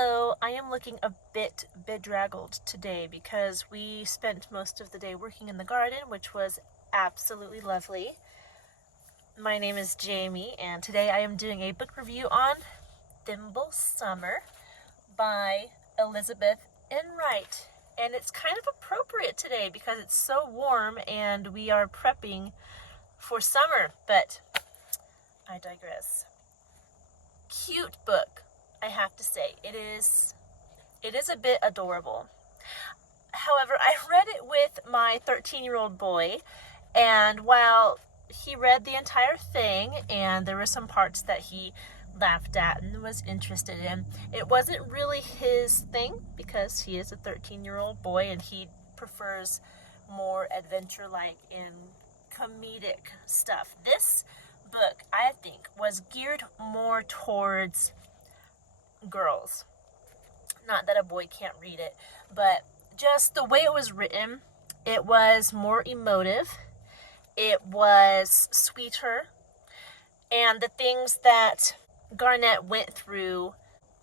Hello, I am looking a bit bedraggled today because we spent most of the day working in the garden, which was absolutely lovely. My name is Jamie, and today I am doing a book review on Thimble Summer by Elizabeth Enright. And it's kind of appropriate today because it's so warm and we are prepping for summer, but I digress. Cute book, I have to say. It is a bit adorable. However, I read it with my 13-year-old boy, and while he read the entire thing and there were some parts that he laughed at and was interested in, it wasn't really his thing because he is a 13-year-old boy and he prefers more adventure-like and comedic stuff. This book, I think, was geared more towards girls. Not that a boy can't read it, but just the way it was written, it was more emotive, it was sweeter, and the things that Garnet went through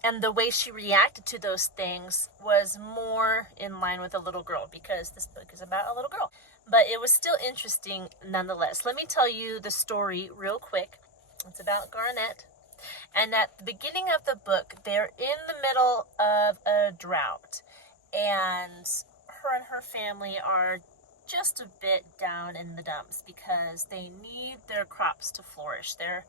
and the way she reacted to those things was more in line with a little girl because this book is about a little girl. But it was still interesting nonetheless. Let me tell you the story real quick. It's about Garnet. And at the beginning of the book, they're in the middle of a drought. And her family are just a bit down in the dumps because they need their crops to flourish. They're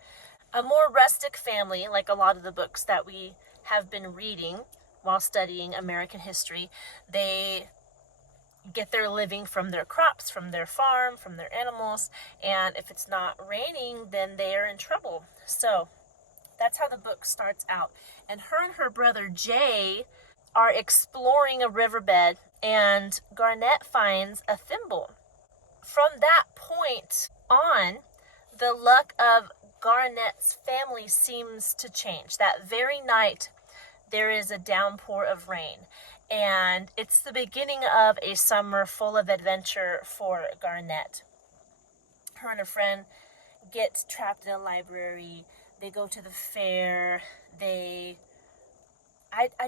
a more rustic family, like a lot of the books that we have been reading while studying American history. They get their living from their crops, from their farm, from their animals, and if it's not raining, then they are in trouble. So that's how the book starts out. And her brother Jay are exploring a riverbed, and Garnet finds a thimble. From that point on, the luck of Garnet's family seems to change. That very night, there is a downpour of rain, and it's the beginning of a summer full of adventure for Garnet. Her and a friend get trapped in a library. They go to the fair. I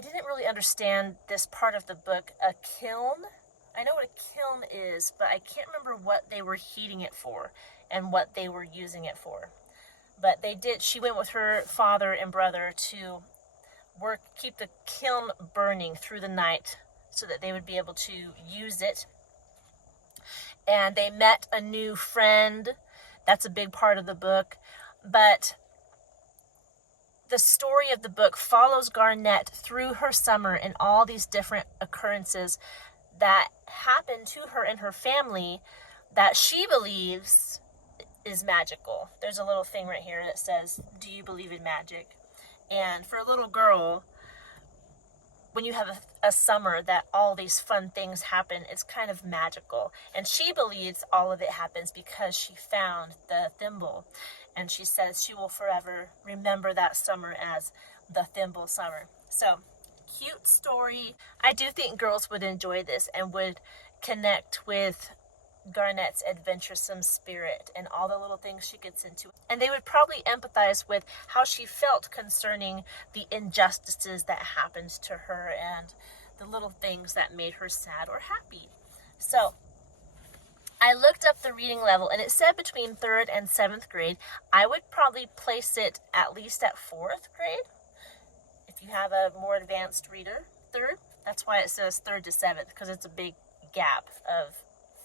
didn't really understand this part of the book. A kiln? I know what a kiln is, but I can't remember what they were heating it for and what they were using it for. But she went with her father and brother to keep the kiln burning through the night so that they would be able to use it. And they met a new friend. That's a big part of the book. But the story of the book follows Garnet through her summer and all these different occurrences that happen to her and her family that she believes is magical. There's a little thing right here that says, "Do you believe in magic?" And for a little girl, when you have a summer that all these fun things happen, it's kind of magical. And she believes all of it happens because she found the thimble. And she says she will forever remember that summer as the Thimble Summer. So, cute story. I do think girls would enjoy this and would connect with Garnet's adventuresome spirit and all the little things she gets into. And they would probably empathize with how she felt concerning the injustices that happened to her and the little things that made her sad or happy. So, I looked up the reading level and it said between 3rd and 7th grade. I would probably place it at least at 4th grade. If you have a more advanced reader, 3rd. That's why it says 3rd to 7th, because it's a big gap of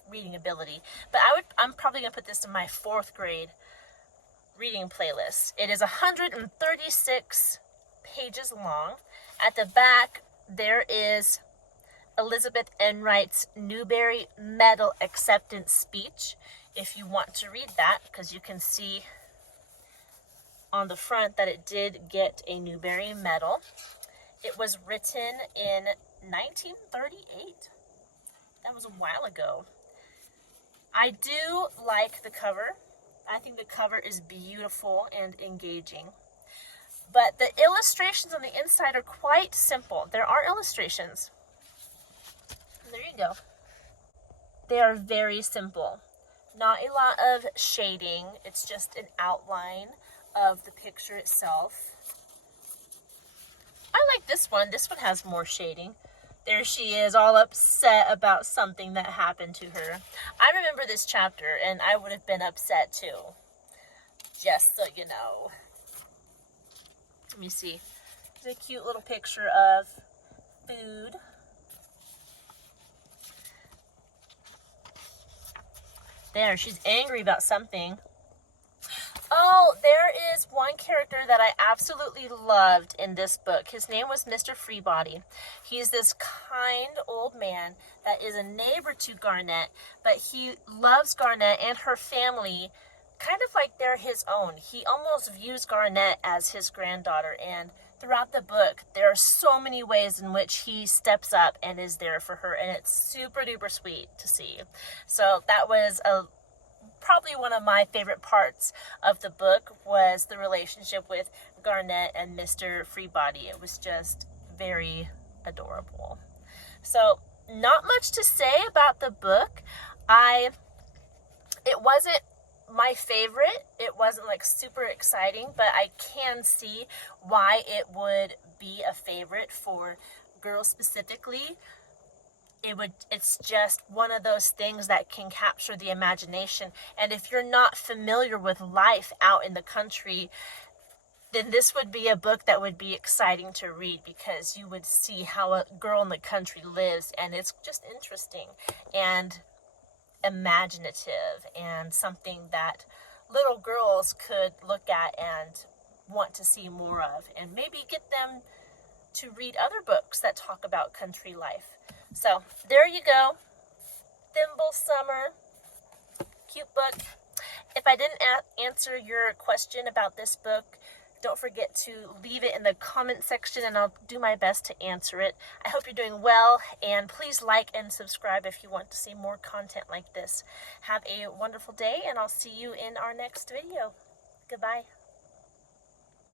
reading ability. But I'm probably going to put this in my 4th grade reading playlist. It is 136 pages long. At the back, there is Elizabeth Enright's Newbery Medal acceptance speech, if you want to read that, because you can see on the front that it did get a Newbery Medal. It was written in 1938. That was a while ago. I do like the cover. I think the cover is beautiful and engaging. But the illustrations on the inside are quite simple. There are illustrations. There you go. They are very simple. Not a lot of shading. It's just an outline of the picture itself. I like like this one. This one has more shading. There she is, all upset about something that happened to her. I remember this chapter, and I would have been upset too. Just so you know. Let me see. There's a cute little picture of food. There, she's angry about something. Oh, there is one character that I absolutely loved in this book. His name was Mr. Freebody. He's this kind old man that is a neighbor to Garnet, but he loves Garnet and her family kind of like they're his own. He almost views Garnet as his granddaughter, and throughout the book, there are so many ways in which he steps up and is there for her, and it's super duper sweet to see. So that was probably one of my favorite parts of the book, was the relationship with Garnet and Mr. Freebody. It was just very adorable. So not much to say about the book. It wasn't my favorite. It wasn't like super exciting, but I can see why it would be a favorite for girls specifically. It's just one of those things that can capture the imagination. And if you're not familiar with life out in the country, then this would be a book that would be exciting to read, because you would see how a girl in the country lives, and it's just interesting and imaginative, and something that little girls could look at and want to see more of, and maybe get them to read other books that talk about country life. So there you go. Thimble Summer. Cute book. If I didn't answer your question about this book, don't forget to leave it in the comment section, and I'll do my best to answer it. I hope you're doing well, and please like and subscribe if you want to see more content like this. Have a wonderful day, and I'll see you in our next video. Goodbye.